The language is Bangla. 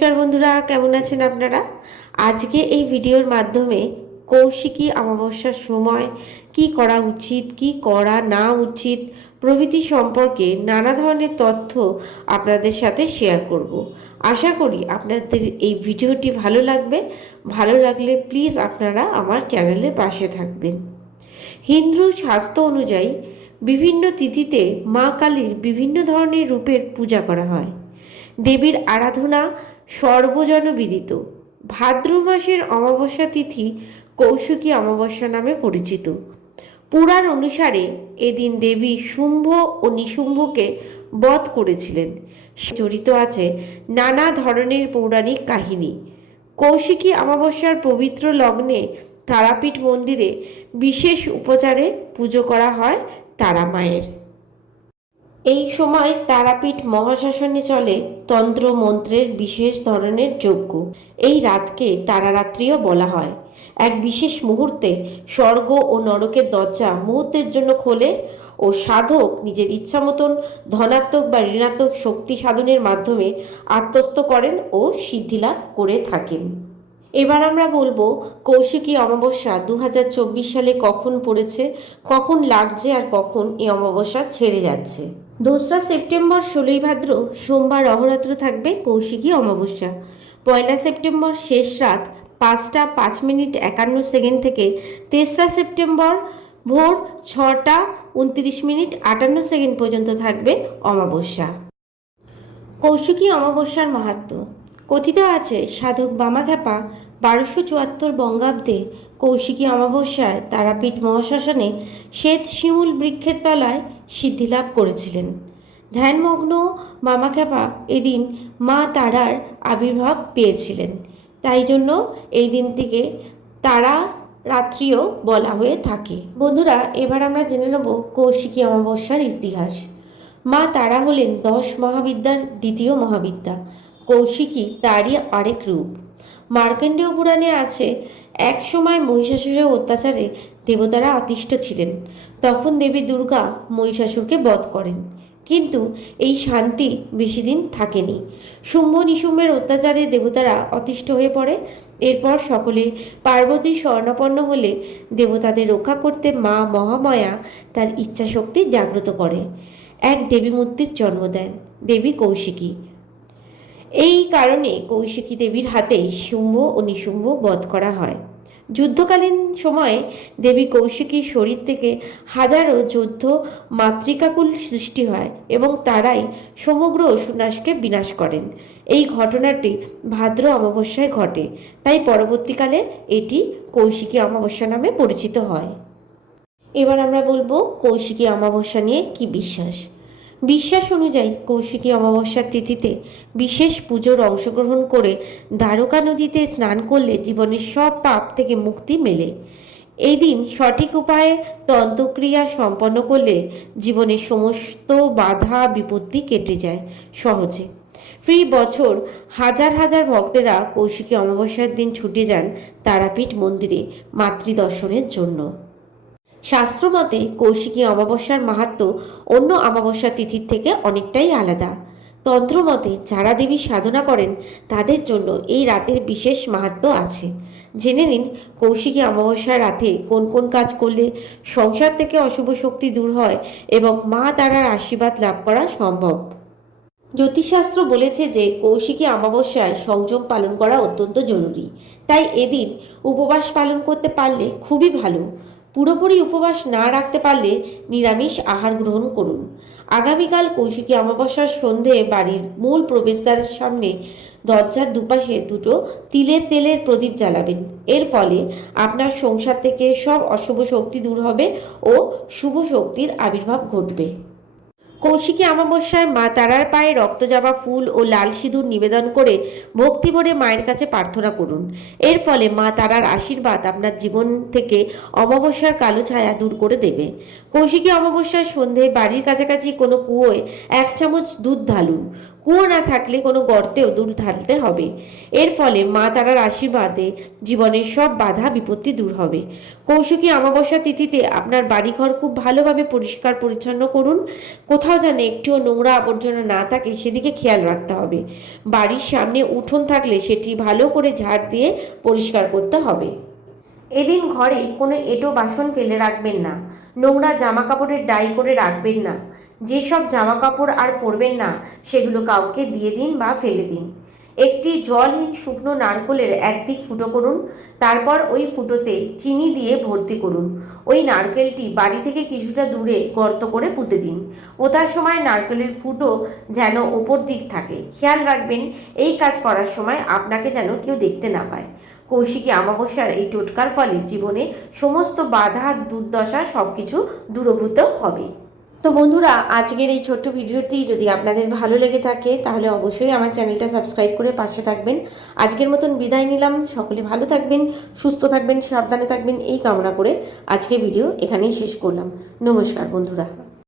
নমস্কার বন্ধুরা, কেমন আছেন আপনারা? আজকে এই ভিডিওর মাধ্যমে কৌশিকী অমাবস্যার সময় কি করা উচিত, কি করা না উচিত প্রভৃতি সম্পর্কে নানা ধরনের তথ্য আপনাদের সাথে শেয়ার করব। আশা করি আপনাদের এই ভিডিওটি ভালো লাগবে। ভালো লাগলে প্লিজ আপনারা আমার চ্যানেলের পাশে থাকবেন। হিন্দু শাস্ত্র অনুযায়ী বিভিন্ন তিথিতে মা কালীর বিভিন্ন ধরনের রূপের পূজা করা হয়। দেবীর আরাধনা সর্বজনবিদিত। ভাদ্র মাসের অমাবস্যা তিথি কৌশিকী অমাবস্যা নামে পরিচিত। পুরাণ অনুসারে এদিন দেবী শুম্ভ ও নিশুম্ভকে বধ করেছিলেন। জড়িত আছে নানা ধরনের পৌরাণিক কাহিনী। কৌশিকী অমাবস্যার পবিত্র লগ্নে তারাপীঠ মন্দিরে বিশেষ উপচারে পুজো করা হয় তারা মায়ের। এই সময় তারাপীঠ মহাশ্মশানে চলে তন্ত্র মন্ত্রের বিশেষ ধরনের যজ্ঞ। এই রাতকে তারারাত্রিও বলা হয়। এক বিশেষ মুহূর্তে স্বর্গ ও নরকের দরজা মুহূর্তের জন্য খোলে ও সাধক নিজের ইচ্ছা মতন ধনাত্মক বা ঋণাত্মক শক্তি সাধনের মাধ্যমে আত্মস্থ করেন ও সিদ্ধিলাভ করে থাকেন। এবার আমরা বলবো কৌশিকী অমাবস্যা 2024 সালে কখন পড়েছে, কখন লাগছে আর কখন এই অমাবস্যা ছেড়ে যাচ্ছে। 2রা সেপ্টেম্বর 16ই ভাদ্র সোমবার অহরাত্র থাকবে কৌশিকী অমাবস্যা। 1লা সেপ্টেম্বর শেষ রাত 5টা 5 মিনিট 51 সেকেন্ড থেকে 3রা সেপ্টেম্বর ভোর 6টা 29 মিনিট 58 সেকেন্ড পর্যন্ত থাকবে অমাবস্যা। কৌশিকী অমাবস্যার মাহাত্ম্য। কথিত আছে সাধক বামাখ্যাপা 1274 বঙ্গাব্দে কৌশিকী অমাবস্যায় তারাপীঠ মহাশ্মশানে শ্বেত শিমুল বৃক্ষের তলায় সিদ্ধিলাভ করেছিলেন। ধ্যানমগ্ন বামাখ্যাপা এদিন মা তারার আবির্ভাব পেয়েছিলেন। তাই জন্য এই দিনটিকে তারা রাত্রিও বলা হয়ে থাকে। বন্ধুরা, এবার আমরা জেনে নেব কৌশিকী অমাবস্যার ইতিহাস। মা তারা হলেন 10 মহাবিদ্যার দ্বিতীয় মহাবিদ্যা। কৌশিকী তারই আরেক রূপ। মার্কণ্ডেয় পুরাণে আছে এক সময় মহিষাসুরের অত্যাচারে দেবতারা অতিষ্ঠ ছিলেন। তখন দেবী দুর্গা মহিষাসুরকে বধ করেন। কিন্তু এই শান্তি বেশি দিন থাকেনি। শুম্ভ নিশুম্ভের অত্যাচারে দেবতারা অতিষ্ঠ হয়ে পড়ে। এরপর সকলে পার্বতী স্বর্ণাপন্ন হলে দেবতাদের রক্ষা করতে মা মহামায়া তার ইচ্ছাশক্তি জাগ্রত করে এক দেবী মূর্তির জন্ম দেন, দেবী কৌশিকী। এই কারণে কৌশিকী দেবীর হাতেই শুম্ভ ও নিশুম্ভ বধ করা হয়। যুদ্ধকালীন সময়ে দেবী কৌশিকীর শরীর থেকে হাজারো যুদ্ধ মাতৃকাকুল সৃষ্টি হয় এবং তারাই সমগ্র অসুনাশকে বিনাশ করেন। এই ঘটনাটি ভাদ্র অমাবস্যায় ঘটে, তাই পরবর্তীকালে এটি কৌশিকী অমাবস্যা নামে পরিচিত হয়। এবার আমরা বলবো কৌশিকী অমাবস্যা নিয়ে কি বিশ্বাস। বিশ্বাস অনুযায়ী কৌশিকী অমাবস্যার তিথিতে বিশেষ পুজোর অংশগ্রহণ করে দ্বারকা নদীতে স্নান করলে জীবনের সব পাপ থেকে মুক্তি মেলে। এই দিন সঠিক উপায়ে তন্ত্রক্রিয়া সম্পন্ন করলে জীবনের সমস্ত বাধা বিপত্তি কেটে যায় সহজে। ফ্রি বছর হাজার হাজার ভক্তেরা কৌশিকী অমাবস্যার দিন ছুটে যান তারাপীঠ মন্দিরে মাতৃদর্শনের জন্য। শাস্ত্রমতে কৌশিকী অমাবস্যার মাহাত্ম্য অন্য অমাবস্যা তিথির থেকে অনেকটাই আলাদা। তন্ত্রমতে যারা দেবী সাধনা করেন তাদের জন্য এই রাতের বিশেষ মাহাত্ম্য আছে। জেনে নিন কৌশিকী অমাবস্যার রাতে কোন কোন কাজ করলে সংসার থেকে অশুভ শক্তি দূর হয় এবং মা তারার আশীর্বাদ লাভ করা সম্ভব। জ্যোতিষশাস্ত্র বলেছে যে কৌশিকী অমাবস্যায় সংযম পালন করা অত্যন্ত জরুরি। তাই এদিন উপবাস পালন করতে পারলে খুবই ভালো। পুরোপুরি উপবাস না রাখতে পারলে নিরামিষ আহার গ্রহণ করুন। আগামীকাল কৌশিকী অমাবস্যার সন্ধে বাড়ির মূল প্রবেশদ্বারের সামনে দরজার দুপাশে দুটো তিলের তেলের প্রদীপ জ্বালাবেন। এর ফলে আপনার সংসার থেকে সব অশুভ শক্তি দূর হবে ও শুভ শক্তির আবির্ভাব ঘটবে। কৌশিকী অমাবস্যায় মা তারার পায়ে রক্তজবা ফুল ও লাল সিঁদুর নিবেদন করে ভক্তি ভরে মায়ের কাছে প্রার্থনা করুন। এর ফলে মা তারার আশীর্বাদ আপনার জীবন থেকে অমাবস্যার কালো ছায়া দূর করে দেবে। কৌশিকী অমাবস্যার সন্ধে বাড়ির কাছাকাছি কোনো কুয়োয় 1 চামচ দুধ ঢালুন। কুয়ো না থাকলে কোনো গর্তেও দুধ ঢালতে হবে। এর ফলে মা তারার আশীর্বাদে জীবনের সব বাধা বিপত্তি দূর হবে। কৌশিকী অমাবস্যা তিথিতে আপনার বাড়িঘর খুব ভালোভাবে পরিষ্কার পরিচ্ছন্ন করুন। কোথাও যেন একটুও নোংরা আবর্জনা না থাকে সেদিকে খেয়াল রাখতে হবে। বাড়ির সামনে উঠোন থাকলে সেটি ভালো করে ঝাড় দিয়ে পরিষ্কার করতে হবে। এদিন ঘরে কোনো এঁটো বাসন ফেলে রাখবেন না। নোংরা জামা কাপড়ের ডাই করে রাখবেন না। যেসব জামা কাপড় আর পরবেন না সেগুলো কাউকে দিয়ে দিন বা ফেলে দিন। একটি জলহীন শুকনো নারকেলের একদিক ফুটো করুন, তারপর ওই ফুটোতে চিনি দিয়ে ভর্তি করুন। ওই নারকেলটি বাড়ি থেকে কিছুটা দূরে গর্ত করে পুঁতে দিন। পোঁতার সময় নারকেলের ফুটো যেন ওপর দিক থাকে। খেয়াল রাখবেন এই কাজ করার সময় আপনাকে যেন কেউ দেখতে না পায়। কৌশিকী অমাবস্যার এই টোটকার ফলে জীবনে সমস্ত বাধা দুর্দশা সবকিছু দূরীভূত হবে। তো বন্ধুরা, আজকের এই ছোট্ট ভিডিওটি যদি আপনাদের ভালো লেগে থাকে তাহলে অবশ্যই আমার চ্যানেলটা সাবস্ক্রাইব করে পাশে থাকবেন। আজকের মতন বিদায় নিলাম। সকলে ভালো থাকবেন, সুস্থ থাকবেন, সাবধানে থাকবেন এই কামনা করে আজকের ভিডিও এখানেই শেষ করলাম। নমস্কার বন্ধুরা।